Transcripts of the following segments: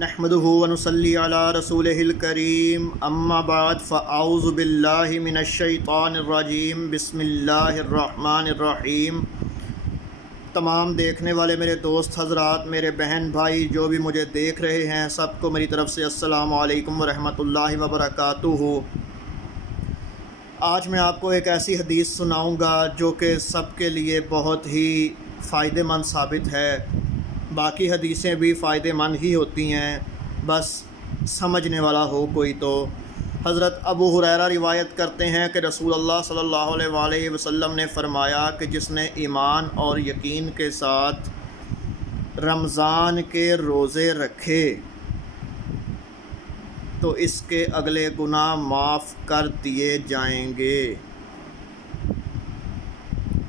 نحمده ونصلي على رسوله الكريم اما بعد فاعوذ باللہ من الشیطان الرجیم بسم اللہ الرحمن الرحیم۔ تمام دیکھنے والے میرے دوست حضرات، میرے بہن بھائی جو بھی مجھے دیکھ رہے ہیں، سب کو میری طرف سے السلام علیکم ورحمۃ اللہ وبرکاتہ۔ آج میں آپ کو ایک ایسی حدیث سناؤں گا جو کہ سب کے لیے بہت ہی فائدہ مند ثابت ہے۔ باقی حدیثیں بھی فائدہ مند ہی ہوتی ہیں، بس سمجھنے والا ہو کوئی تو۔ حضرت ابو ہریرہ روایت کرتے ہیں کہ رسول اللہ صلی اللہ علیہ وآلہ وسلم نے فرمایا کہ جس نے ایمان اور یقین کے ساتھ رمضان کے روزے رکھے تو اس کے اگلے گناہ معاف کر دیے جائیں گے۔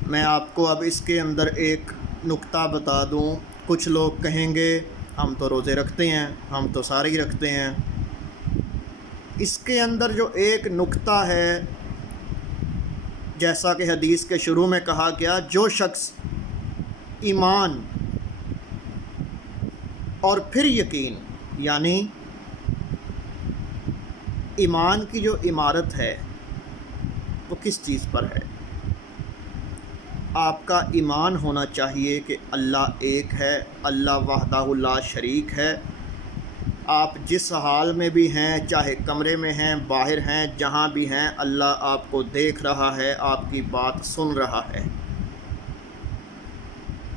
میں آپ کو اب اس کے اندر ایک نکتہ بتا دوں۔ کچھ لوگ کہیں گے ہم تو روزے رکھتے ہیں، ہم تو سارے ہی رکھتے ہیں۔ اس کے اندر جو ایک نکتہ ہے، جیسا کہ حدیث کے شروع میں کہا گیا، جو شخص ایمان اور پھر یقین، یعنی ایمان کی جو عمارت ہے وہ کس چیز پر ہے؟ آپ کا ایمان ہونا چاہیے کہ اللہ ایک ہے، اللہ وحدہ لا شریک ہے۔ آپ جس حال میں بھی ہیں، چاہے کمرے میں ہیں، باہر ہیں، جہاں بھی ہیں، اللہ آپ کو دیکھ رہا ہے، آپ کی بات سن رہا ہے۔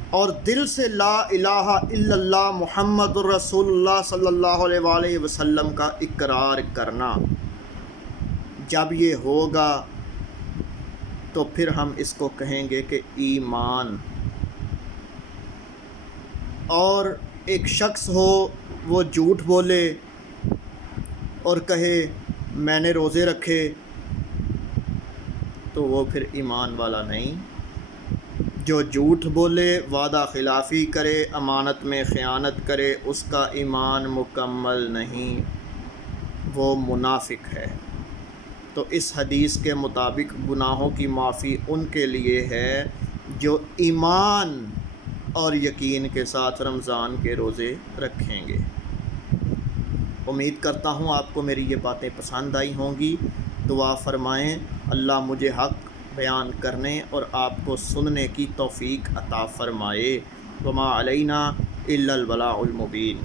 اور دل سے لا الہ الا اللہ محمد الرسول اللہ صلی اللہ علیہ وآلہ وسلم کا اقرار کرنا، جب یہ ہوگا تو پھر ہم اس کو کہیں گے کہ ایمان۔ اور ایک شخص ہو وہ جھوٹ بولے اور کہے میں نے روزے رکھے، تو وہ پھر ایمان والا نہیں۔ جو جھوٹ بولے، وعدہ خلافی کرے، امانت میں خیانت کرے، اس کا ایمان مکمل نہیں، وہ منافق ہے۔ تو اس حدیث کے مطابق گناہوں کی معافی ان کے لیے ہے جو ایمان اور یقین کے ساتھ رمضان کے روزے رکھیں گے۔ امید کرتا ہوں آپ کو میری یہ باتیں پسند آئی ہوں گی۔ دعا فرمائیں اللہ مجھے حق بیان کرنے اور آپ کو سننے کی توفیق عطا فرمائے۔ وما علینا الا البلاغ المبین۔